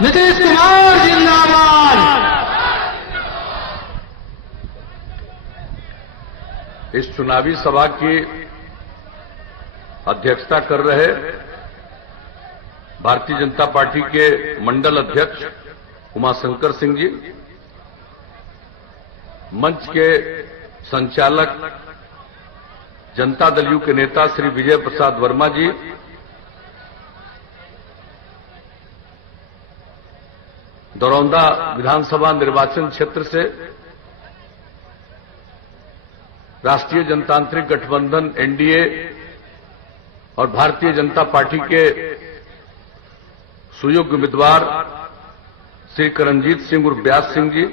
नीतीश कुमार जिंदाबाद। इस चुनावी सभा की अध्यक्षता कर रहे भारतीय जनता पार्टी के मंडल अध्यक्ष उमाशंकर सिंह जी, मंच के संचालक जनता दल यू के नेता श्री विजय प्रसाद वर्मा जी, दरौंदा विधानसभा निर्वाचन क्षेत्र से राष्ट्रीय जनतांत्रिक गठबंधन एनडीए और भारतीय जनता पार्टी के सुयोग्य उम्मीदवार श्री करणजीत सिंह उर्फ व्यास सिंह जी,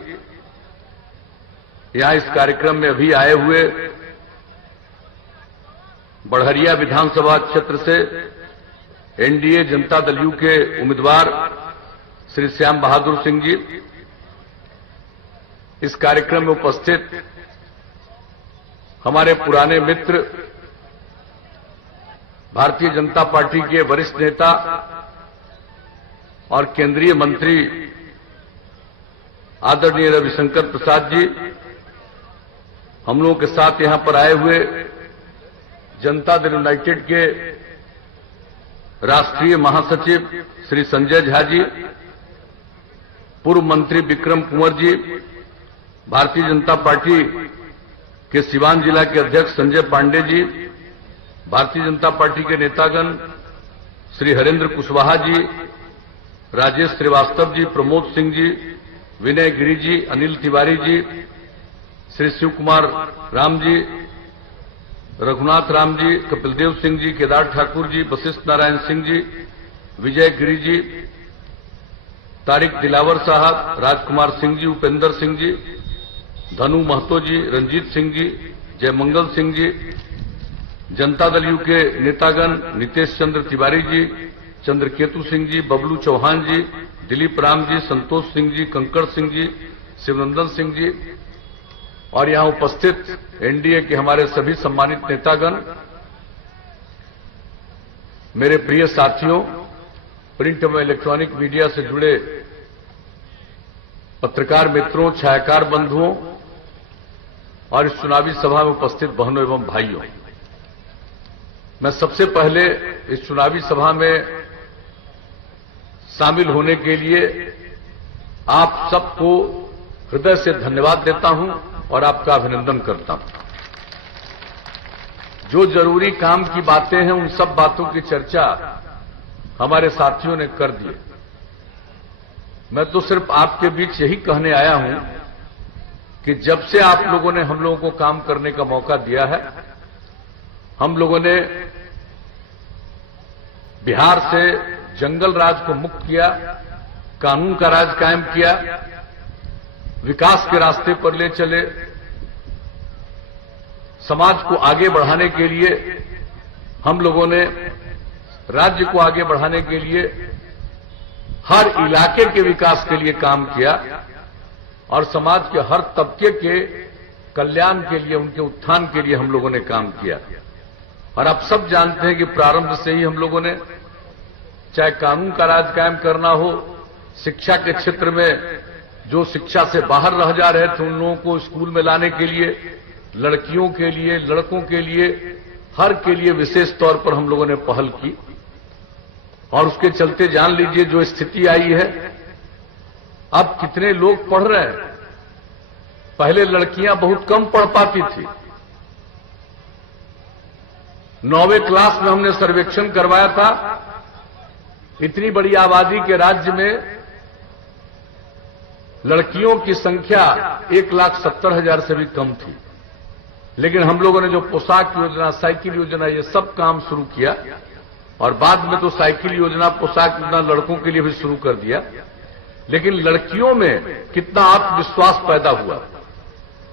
यहां इस कार्यक्रम में अभी आए हुए बड़हरिया विधानसभा क्षेत्र से एनडीए जनता दल यू के उम्मीदवार श्री श्याम बहादुर सिंह जी, इस कार्यक्रम में उपस्थित हमारे पुराने मित्र भारतीय जनता पार्टी के वरिष्ठ नेता और केंद्रीय मंत्री आदरणीय रविशंकर प्रसाद जी, हम लोगों के साथ यहां पर आए हुए जनता दल यूनाइटेड के राष्ट्रीय महासचिव श्री संजय झा जी, पूर्व मंत्री विक्रम कुंवर जी, भारतीय जनता पार्टी के सिवान जिला के अध्यक्ष संजय पांडे जी, भारतीय जनता पार्टी के नेतागण श्री हरेंद्र कुशवाहा जी, राजेश श्रीवास्तव जी, प्रमोद सिंह जी, विनय गिरी जी, अनिल तिवारी जी, श्री शिव कुमार राम जी, रघुनाथ राम जी, कपिलदेव सिंह जी, केदार ठाकुर जी, वशिष्ठ नारायण सिंह जी, विजय गिरी जी, तारिक दिलावर साहब, राजकुमार सिंह जी, उपेंद्र सिंह जी, धनु महतो जी, रंजीत सिंह जी, जयमंगल सिंह जी, जनता दल यू के नेतागण नितेश चंद्र तिवारी जी, चंद्रकेतु सिंह जी, बबलू चौहान जी, दिलीप राम जी, संतोष सिंह जी, कंकड़ सिंह जी, शिवनंदन सिंह जी और यहां उपस्थित एनडीए के हमारे सभी सम्मानित नेतागण, मेरे प्रिय साथियों, प्रिंट एवं इलेक्ट्रॉनिक मीडिया से जुड़े पत्रकार मित्रों, छायाकार बंधुओं और इस चुनावी सभा में उपस्थित बहनों एवं भाइयों, मैं सबसे पहले इस चुनावी सभा में शामिल होने के लिए आप सबको हृदय से धन्यवाद देता हूं और आपका अभिनंदन करता हूं। जो जरूरी काम की बातें हैं उन सब बातों की चर्चा हमारे साथियों ने कर दी। मैं तो सिर्फ आपके बीच यही कहने आया हूं कि जब से आप लोगों ने हम लोगों को काम करने का मौका दिया है, हम लोगों ने बिहार से जंगल राज को मुक्त किया, कानून का राज कायम किया, विकास के रास्ते पर ले चले, समाज को आगे बढ़ाने के लिए हम लोगों ने राज्य को आगे बढ़ाने के लिए हर इलाके के विकास के लिए काम किया और समाज के हर तबके के कल्याण के लिए, उनके उत्थान के लिए हम लोगों ने काम किया। और आप सब जानते हैं कि प्रारंभ से ही हम लोगों ने, चाहे कानून का राज कायम करना हो, शिक्षा के क्षेत्र में जो शिक्षा से बाहर रह जा रहे थे उन लोगों को स्कूल में लाने के लिए, लड़कियों के लिए, लड़कों के लिए, हर के लिए विशेष तौर पर हम लोगों ने पहल की और उसके चलते जान लीजिए जो स्थिति आई है, अब कितने लोग पढ़ रहे हैं। पहले लड़कियां बहुत कम पढ़ पाती थी। 9वीं क्लास में हमने सर्वेक्षण करवाया था, इतनी बड़ी आबादी के राज्य में लड़कियों की संख्या 1,70,000 से भी कम थी। लेकिन हम लोगों ने जो पोशाक योजना, साइकिल योजना, ये सब काम शुरू किया और बाद में तो साइकिल योजना, पोशाक योजना लड़कों के लिए भी शुरू कर दिया। लेकिन लड़कियों में कितना आत्मविश्वास पैदा हुआ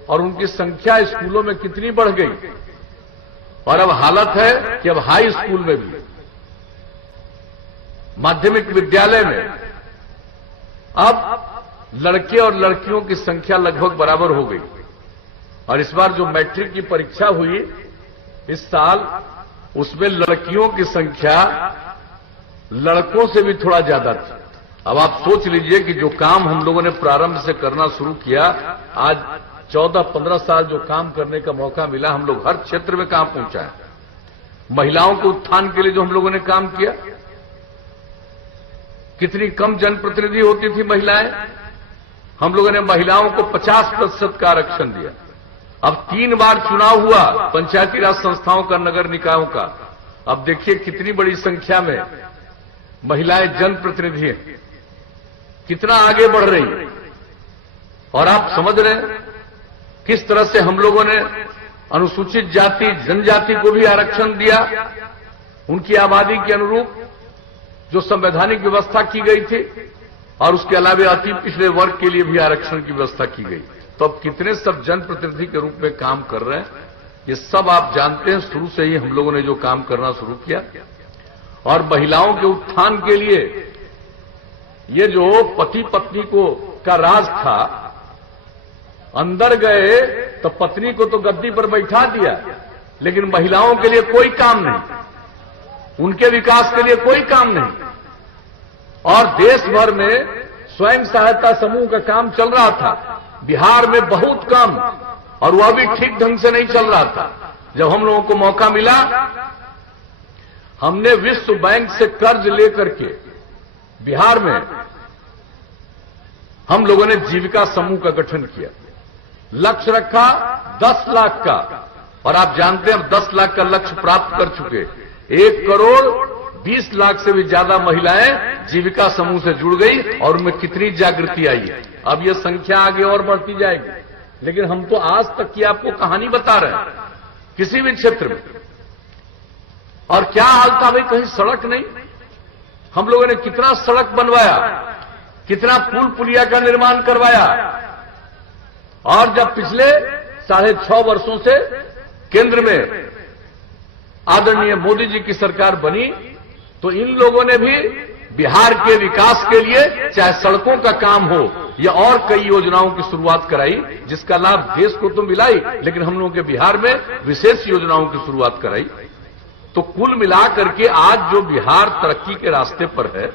और उनकी संख्या स्कूलों में कितनी बढ़ गई। और अब हालत है कि अब हाई स्कूल में भी, माध्यमिक विद्यालय में अब लड़के और लड़कियों की संख्या लगभग बराबर हो गई। और इस बार जो मैट्रिक की परीक्षा हुई इस साल, उसमें लड़कियों की संख्या लड़कों से भी थोड़ा ज्यादा थी। अब आप सोच लीजिए कि जो काम हम लोगों ने प्रारंभ से करना शुरू किया, आज 14-15 साल जो काम करने का मौका मिला, हम लोग हर क्षेत्र में काम पहुंचाए। महिलाओं के उत्थान के लिए जो हम लोगों ने काम किया, कितनी कम जनप्रतिनिधि होती थी महिलाएं, हम लोगों ने महिलाओं को 50% का आरक्षण दिया। अब 3 बार चुनाव हुआ पंचायती राज संस्थाओं का, नगर निकायों का। अब देखिए कितनी बड़ी संख्या में महिलाएं जनप्रतिनिधि हैं, कितना आगे बढ़ रही है। और आप समझ रहे हैं किस तरह से हम लोगों ने अनुसूचित जाति जनजाति को भी आरक्षण दिया, उनकी आबादी के अनुरूप जो संवैधानिक व्यवस्था की गई थी, और उसके अलावा अति पिछड़े वर्ग के लिए भी आरक्षण की व्यवस्था की गई। तो अब कितने सब जनप्रतिनिधि के रूप में काम कर रहे हैं, ये सब आप जानते हैं। शुरू से ही हम लोगों ने जो काम करना शुरू किया, और महिलाओं के उत्थान के लिए ये जो पति पत्नी को का राज था, अंदर गए तो पत्नी को तो गद्दी पर बैठा दिया, लेकिन महिलाओं के लिए कोई काम नहीं, उनके विकास के लिए कोई काम नहीं। और देश भर में स्वयं सहायता समूह का काम चल रहा था, बिहार में बहुत कम, और वह भी ठीक ढंग से नहीं चल रहा था। जब हम लोगों को मौका मिला, हमने विश्व बैंक से कर्ज लेकर के बिहार में हम लोगों ने जीविका समूह का गठन किया। लक्ष्य रखा 10 लाख का, और आप जानते हैं अब 10 लाख का लक्ष्य प्राप्त कर चुके। 1 करोड़ 20 लाख से भी ज्यादा महिलाएं जीविका समूह से जुड़ गई, और उनमें कितनी जागृति आई है। अब यह संख्या आगे और बढ़ती जाएगी, लेकिन हम तो आज तक की आपको कहानी बता रहे हैं, किसी भी क्षेत्र में। और क्या हाल था भाई, कहीं सड़क नहीं। हम लोगों ने कितना सड़क बनवाया, कितना पुल पुलिया का निर्माण करवाया। और जब पिछले 6.5 वर्षों से केंद्र में आदरणीय मोदी जी की सरकार बनी, तो इन लोगों ने भी बिहार के विकास के लिए, चाहे सड़कों का काम हो या और कई योजनाओं की शुरुआत कराई, जिसका लाभ देश को तो मिला ही, लेकिन हम लोगों के बिहार में विशेष योजनाओं की शुरुआत कराई। तो कुल मिलाकर के आज जो बिहार तरक्की के रास्ते पर है,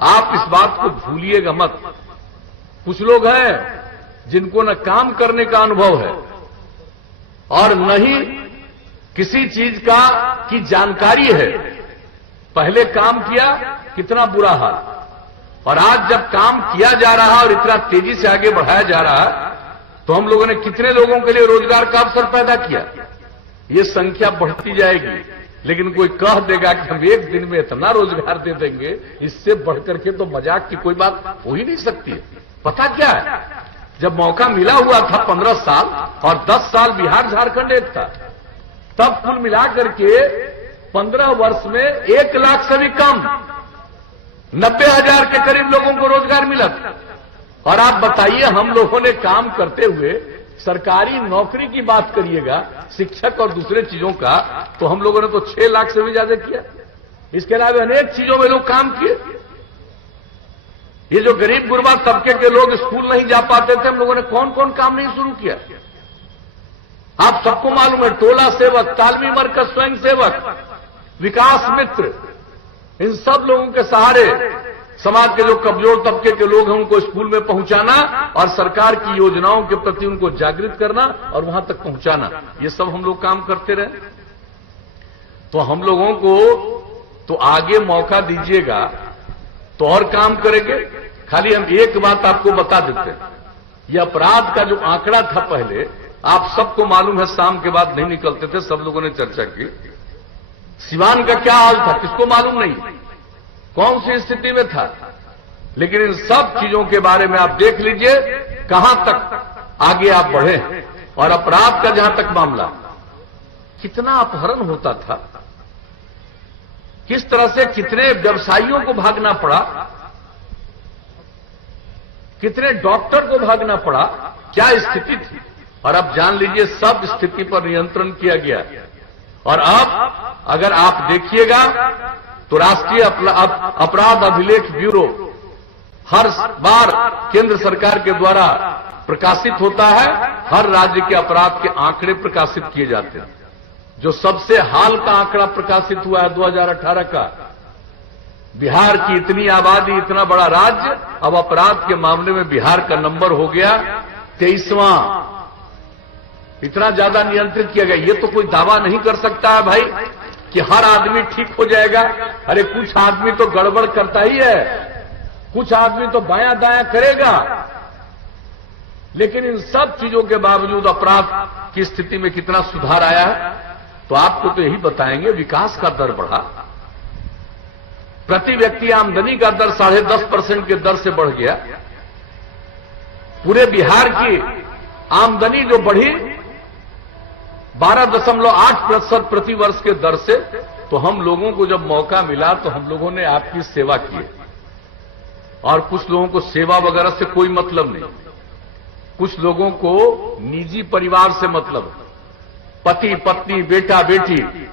आप इस बात को भूलिएगा मत। कुछ लोग हैं जिनको न काम करने का अनुभव है और न ही किसी चीज की जानकारी है। पहले काम किया, कितना बुरा हाल, और आज जब काम किया जा रहा है और इतना तेजी से आगे बढ़ाया जा रहा है, तो हम लोगों ने कितने लोगों के लिए रोजगार का अवसर पैदा किया। ये संख्या बढ़ती जाएगी, लेकिन कोई कह देगा कि हम एक दिन में इतना रोजगार दे देंगे, इससे बढ़कर के तो मजाक की कोई बात हो ही नहीं सकती। पता क्या है, जब मौका मिला हुआ था 15 साल और 10 साल बिहार झारखंड एक था, तब कुल मिलाकर के 15 वर्ष में 1 लाख से भी कम 90,000 के करीब लोगों को रोजगार मिला। और आप बताइए, हम लोगों ने काम करते हुए सरकारी नौकरी की बात करिएगा, शिक्षक और दूसरे चीजों का, तो हम लोगों ने तो 6 लाख से भी ज्यादा किया। इसके अलावा अनेक चीजों में लोग काम किए। ये जो गरीब गुरबा तबके के लोग स्कूल नहीं जा पाते थे, हम लोगों ने कौन कौन काम नहीं शुरू किया। आप सबको मालूम है, टोला सेवक, तालमी मरकज स्वयं सेवक, विकास मित्र, इन सब लोगों के सहारे समाज के जो कमजोर तबके के लोग हैं उनको स्कूल में पहुंचाना और सरकार की योजनाओं के प्रति उनको जागृत करना और वहां तक पहुंचाना, ये सब हम लोग काम करते रहे। तो हम लोगों को तो आगे मौका दीजिएगा तो और काम करेंगे। खाली हम एक बात आपको बता देते हैं, ये अपराध का जो आंकड़ा था पहले, आप सबको मालूम है, शाम के बाद नहीं निकलते थे, सब लोगों ने चर्चा की। सिवान का क्या हाल था किसको मालूम नहीं, कौन सी स्थिति में था। लेकिन इन सब चीजों के बारे में आप देख लीजिए कहां तक आगे आप बढ़े। और अपराध का जहां तक मामला, कितना अपहरण होता था, किस तरह से कितने व्यवसायियों को भागना पड़ा, कितने डॉक्टर को भागना पड़ा, क्या स्थिति थी। और अब जान लीजिए सब स्थिति पर नियंत्रण किया गया। और अब अगर आप देखिएगा तो राष्ट्रीय अपराध अभिलेख ब्यूरो हर बार केंद्र सरकार के द्वारा प्रकाशित होता है। हर राज्य के अपराध के आंकड़े प्रकाशित किए जाते हैं। जो सबसे हाल का आंकड़ा प्रकाशित हुआ है 2018 का, बिहार की इतनी आबादी, इतना बड़ा राज्य, अब अपराध के मामले में बिहार का नंबर हो गया 23वां। इतना ज्यादा नियंत्रित किया गया। ये तो कोई दावा नहीं कर सकता है भाई कि हर आदमी ठीक हो जाएगा। अरे कुछ आदमी तो गड़बड़ करता ही है, कुछ आदमी तो बायां दायां करेगा, लेकिन इन सब चीजों के बावजूद अपराध की स्थिति में कितना सुधार आया है, तो आपको तो यही बताएंगे। विकास का दर बढ़ा, प्रति व्यक्ति आमदनी का दर 10.5% के दर से बढ़ गया। पूरे बिहार की आमदनी जो बढ़ी 12.8% प्रति वर्ष के दर से, तो हम लोगों को जब मौका मिला तो हम लोगों ने आपकी सेवा की। और कुछ लोगों को सेवा वगैरह से कोई मतलब नहीं, कुछ लोगों को निजी परिवार से मतलब, पति पत्नी बेटा बेटी,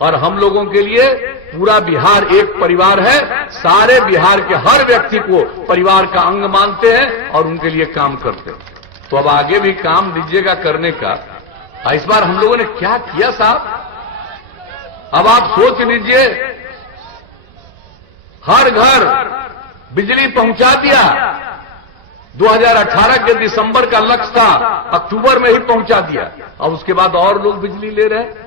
और हम लोगों के लिए पूरा बिहार एक परिवार है। सारे बिहार के हर व्यक्ति को परिवार का अंग मानते हैं और उनके लिए काम करते हैं। तो अब आगे भी काम दीजिएगा करने का। इस बार हम लोगों ने क्या किया साहब, अब आप सोच लीजिए, हर घर बिजली पहुंचा दिया। 2018 के दिसंबर का लक्ष्य था, अक्टूबर में ही पहुंचा दिया। अब उसके बाद और लोग बिजली ले रहे हैं।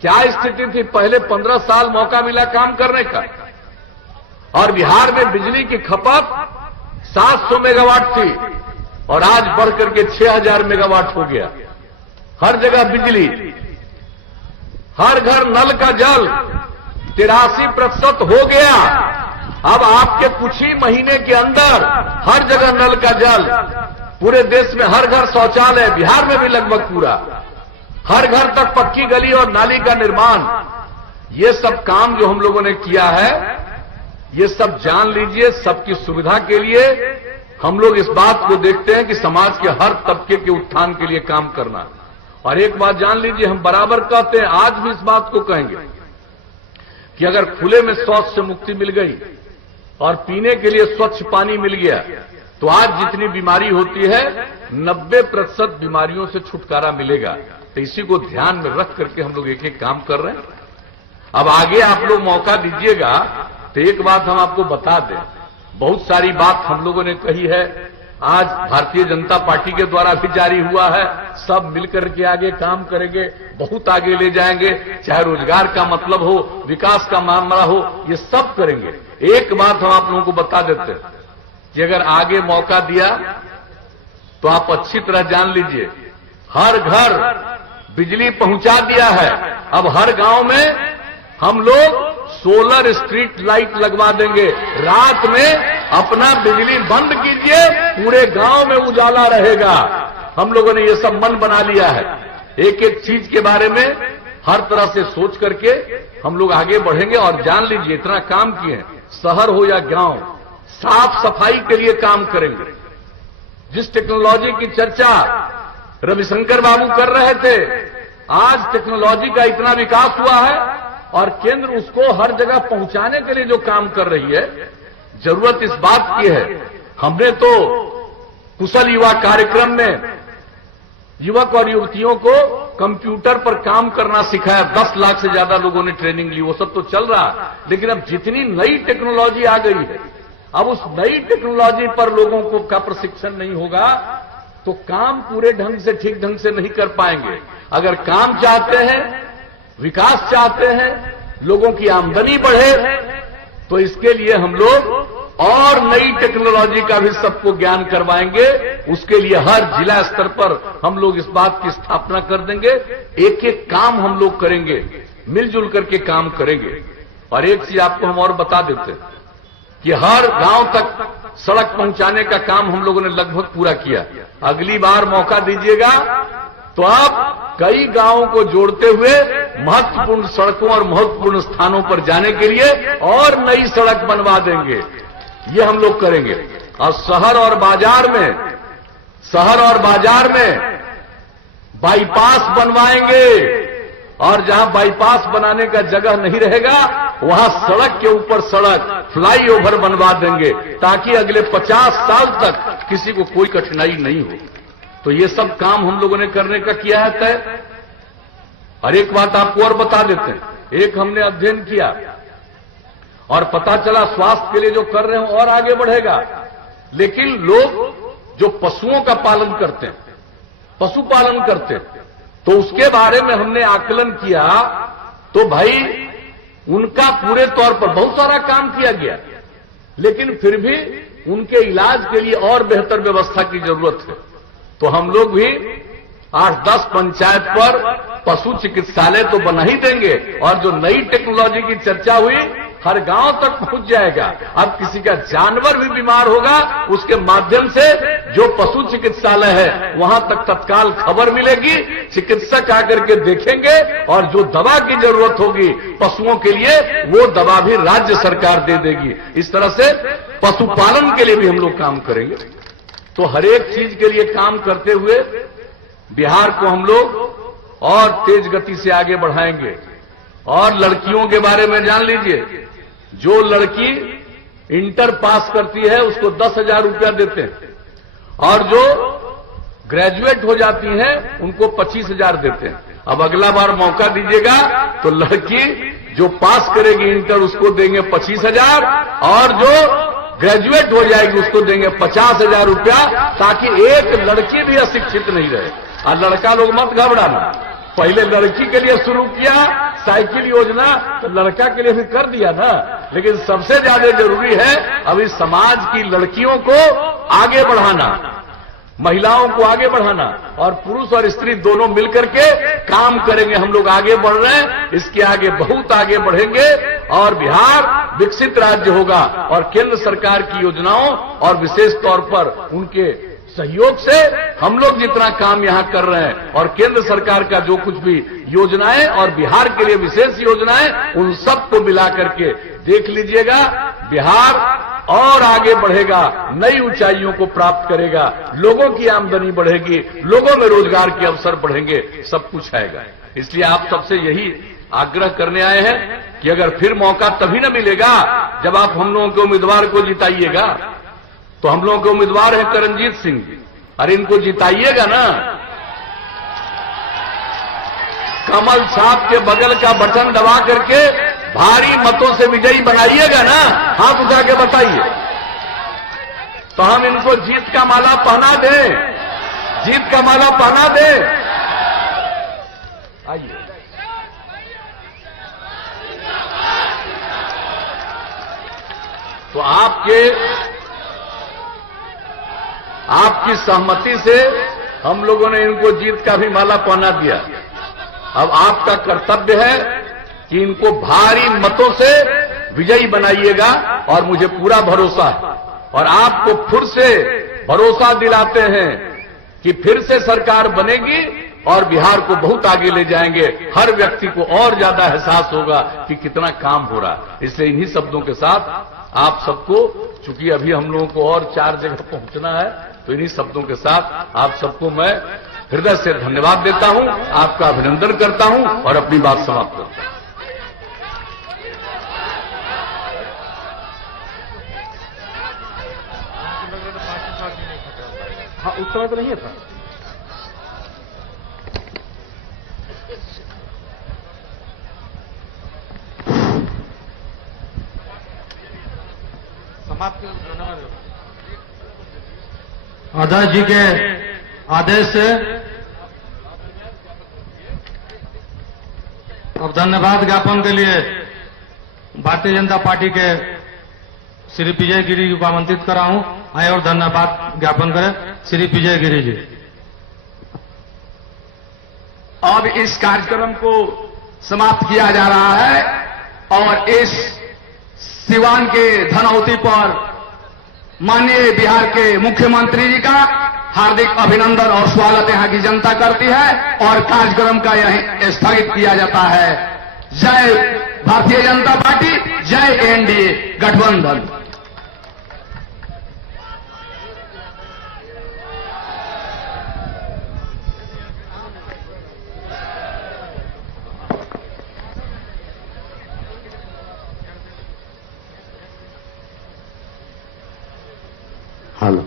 क्या स्थिति थी? पहले 15 साल मौका मिला काम करने का, और बिहार में बिजली की खपत 700 मेगावाट थी और आज बढ़कर के 6000 मेगावाट हो गया। हर जगह बिजली, हर घर नल का जल 83% हो गया। अब आपके कुछ ही महीने के अंदर हर जगह नल का जल, पूरे देश में हर घर शौचालय, बिहार में भी लगभग पूरा, हर घर तक पक्की गली और नाली का निर्माण। ये सब काम जो हम लोगों ने किया है, ये सब जान लीजिए सबकी सुविधा के लिए। हम लोग इस बात को देखते हैं कि समाज के हर तबके के उत्थान के लिए काम करना। और एक बात जान लीजिए, हम बराबर कहते हैं, आज भी इस बात को कहेंगे कि अगर खुले में शौच से मुक्ति मिल गई और पीने के लिए स्वच्छ पानी मिल गया, तो आज जितनी बीमारी होती है 90% बीमारियों से छुटकारा मिलेगा। तो इसी को ध्यान में रख करके हम लोग एक एक काम कर रहे हैं। अब आगे आप लोग मौका दीजिएगा तो एक बात हम आपको बता दें, बहुत सारी बात हम लोगों ने कही है, आज भारतीय जनता पार्टी के द्वारा भी जारी हुआ है। सब मिलकर के आगे काम करेंगे, बहुत आगे ले जाएंगे, चाहे रोजगार का मतलब हो, विकास का मामला हो, ये सब करेंगे। एक बात हम आप लोगों को बता देते हैं कि अगर आगे मौका दिया तो आप अच्छी तरह जान लीजिए, हर घर बिजली पहुंचा दिया है। अब हर गांव में हम लोग सोलर स्ट्रीट लाइट लगवा देंगे। रात में अपना बिजली बंद कीजिए, पूरे गांव में उजाला रहेगा। हम लोगों ने ये सब मन बना लिया है। एक एक चीज के बारे में हर तरह से सोच करके हम लोग आगे बढ़ेंगे। और जान लीजिए, इतना काम किए, शहर हो या गांव, साफ सफाई के लिए काम करेंगे। जिस टेक्नोलॉजी की चर्चा रविशंकर बाबू कर रहे थे, आज टेक्नोलॉजी का इतना विकास हुआ है और केंद्र उसको हर जगह पहुंचाने के लिए जो काम कर रही है। जरूरत इस बात की है, हमने तो कुशल युवा कार्यक्रम में युवक और युवतियों को कंप्यूटर पर काम करना सिखाया। 10 लाख से ज्यादा लोगों ने ट्रेनिंग ली। वो सब तो चल रहा है, लेकिन अब जितनी नई टेक्नोलॉजी आ गई है, अब उस नई टेक्नोलॉजी पर लोगों को का प्रशिक्षण नहीं होगा तो काम पूरे ढंग से, ठीक ढंग से नहीं कर पाएंगे। अगर काम चाहते हैं, विकास चाहते हैं, लोगों की आमदनी बढ़े, तो इसके लिए हम लोग और नई टेक्नोलॉजी का भी सबको ज्ञान करवाएंगे। उसके लिए हर जिला स्तर पर हम लोग इस बात की स्थापना कर देंगे। एक एक काम हम लोग करेंगे, मिलजुल करके काम करेंगे। और एक चीज आपको हम और बता देते हैं कि हर गांव तक सड़क पहुंचाने का काम हम लोगों ने लगभग पूरा किया। अगली बार मौका दीजिएगा तो आप कई गांवों को जोड़ते हुए महत्वपूर्ण सड़कों और महत्वपूर्ण स्थानों पर जाने के लिए और नई सड़क बनवा देंगे। ये हम लोग करेंगे। और शहर और बाजार में बाईपास बनवाएंगे। और जहां बाईपास बनाने का जगह नहीं रहेगा, वहां सड़क के ऊपर सड़क, फ्लाईओवर बनवा देंगे, ताकि अगले 50 साल तक किसी को कोई कठिनाई नहीं हो। तो ये सब काम हम लोगों ने करने का किया है तय। और एक बात आपको और बता देते हैं, एक हमने अध्ययन किया, और पता चला स्वास्थ्य के लिए जो कर रहे हैं और आगे बढ़ेगा। लेकिन लोग जो पशुओं का पालन करते हैं, पशुपालन करते हैं, तो उसके बारे में हमने आकलन किया तो भाई उनका पूरे तौर पर बहुत सारा काम किया गया, लेकिन फिर भी उनके इलाज के लिए और बेहतर व्यवस्था की जरूरत है। तो हम लोग भी 8-10 पंचायत पर पशु चिकित्सालय तो बना ही देंगे, और जो नई टेक्नोलॉजी की चर्चा हुई हर गांव तक पहुंच जाएगा। अब किसी का जानवर भी बीमार होगा, उसके माध्यम से जो पशु चिकित्सालय है वहां तक तत्काल खबर मिलेगी, चिकित्सक आकर के देखेंगे, और जो दवा की जरूरत होगी पशुओं के लिए वो दवा भी राज्य सरकार दे देगी। इस तरह से पशुपालन के लिए भी हम लोग काम करेंगे। तो हर एक चीज के लिए काम करते हुए बिहार को हम लोग और तेज गति से आगे बढ़ाएंगे। और लड़कियों के बारे में जान लीजिए, जो लड़की इंटर पास करती है उसको 10,000 रुपया देते हैं, और जो ग्रेजुएट हो जाती हैं उनको 25,000 देते हैं। अब अगला बार मौका दीजिएगा तो लड़की जो पास करेगी इंटर उसको देंगे 25,000, और जो ग्रेजुएट हो जाएगी उसको देंगे 50,000 रुपया, ताकि एक लड़की भी अशिक्षित नहीं रहे। और लड़का लोग मत घबराना, पहले लड़की के लिए शुरू किया साइकिल योजना, तो लड़का के लिए भी कर दिया ना, लेकिन सबसे ज्यादा जरूरी है अभी समाज की लड़कियों को आगे बढ़ाना, महिलाओं को आगे बढ़ाना, और पुरुष और स्त्री दोनों मिलकर के काम करेंगे। हम लोग आगे बढ़ रहे हैं, इसके आगे बहुत आगे बढ़ेंगे, और बिहार विकसित राज्य होगा। और केंद्र सरकार की योजनाओं और विशेष तौर पर उनके सहयोग से हम लोग जितना काम यहां कर रहे हैं, और केंद्र सरकार का जो कुछ भी योजनाएं और बिहार के लिए विशेष योजनाएं, उन सबको मिला करके देख लीजिएगा, बिहार और आगे बढ़ेगा, नई ऊंचाइयों को प्राप्त करेगा, लोगों की आमदनी बढ़ेगी, लोगों में रोजगार के अवसर बढ़ेंगे, सब कुछ आएगा। इसलिए आप सबसे यही आग्रह करने आए हैं कि अगर फिर मौका तभी न मिलेगा जब आप हम लोगों के उम्मीदवार को जिताइएगा। तो हम लोगों के उम्मीदवार हैं करणजीत सिंह जी, अरे इनको जिताइएगा ना, कमल छाप के बगल का बटन दबा करके भारी मतों से विजयी बनाइएगा ना, हाथ उठा के बताइए, तो हम इनको जीत का माला पहना दें, जीत का माला पहना दें। आइए तो आपकी सहमति से हम लोगों ने इनको जीत का भी माला पहना दिया। अब आपका कर्तव्य है कि इनको भारी मतों से विजयी बनाइएगा, और मुझे पूरा भरोसा है, और आपको फिर से भरोसा दिलाते हैं कि फिर से सरकार बनेगी और बिहार को बहुत आगे ले जाएंगे। हर व्यक्ति को और ज्यादा एहसास होगा कि कितना काम हो रहा है। इसलिए इन्हीं शब्दों के साथ आप सबको, चूंकि अभी हम लोगों को और 4 जगह पहुंचना है, तो इन्हीं शब्दों के साथ आप सबको मैं हृदय से धन्यवाद देता हूं, आपका अभिनंदन करता हूं और अपनी बात समाप्त करता हूं। हाँ, उस तरह तो नहीं था। अध्यक्ष जी के आदेश से अब धन्यवाद ज्ञापन के लिए भारतीय जनता पार्टी के श्री विजय गिरी जी को आमंत्रित करा हूं। आए और धन्यवाद ज्ञापन करें श्री विजय गिरी जी। अब इस कार्यक्रम को समाप्त किया जा रहा है, और इस सिवान के धनौती पर माननीय बिहार के मुख्यमंत्री जी का हार्दिक अभिनंदन और स्वागत यहां की जनता करती है, और कार्यक्रम का यहीं स्थगित किया जाता है। जय भारतीय जनता पार्टी, जय एनडीए गठबंधन। हेलो,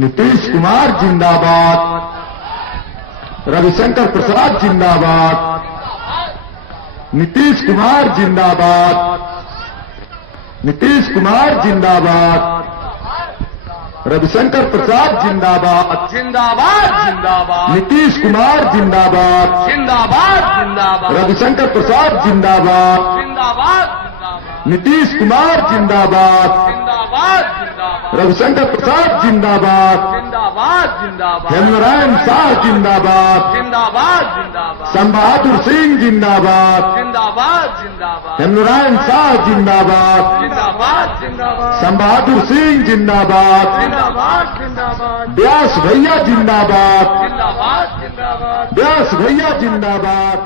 नीतीश कुमार जिंदाबाद, रविशंकर प्रसाद जिंदाबाद, नीतीश कुमार जिंदाबाद, नीतीश कुमार जिंदाबाद, रविशंकर प्रसाद जिंदाबाद, जिंदाबाद जिंदाबाद नीतीश कुमार जिंदाबाद, जिंदाबाद जिंदाबाद रविशंकर प्रसाद जिंदाबाद, जिंदाबाद नीतीश कुमार जिंदाबाद, जिंदाबाद जिंदाबाद रविशंकर प्रसाद जिंदाबाद, जिंदाबाद जिंदाबाद हेमनारायण शाह जिंदाबाद, जिंदाबाद जिंदाबाद संबहादुर सिंह जिंदाबाद, जिंदाबाद जिंदाबाद हेमनारायण शाह जिंदाबाद, जिंदाबाद जिंदाबाद संबहादुर सिंह जिंदाबाद, जिंदाबाद जिंदाबाद व्यास भैया जिंदाबाद, जिंदाबाद जिंदाबाद व्यास भैया जिंदाबाद।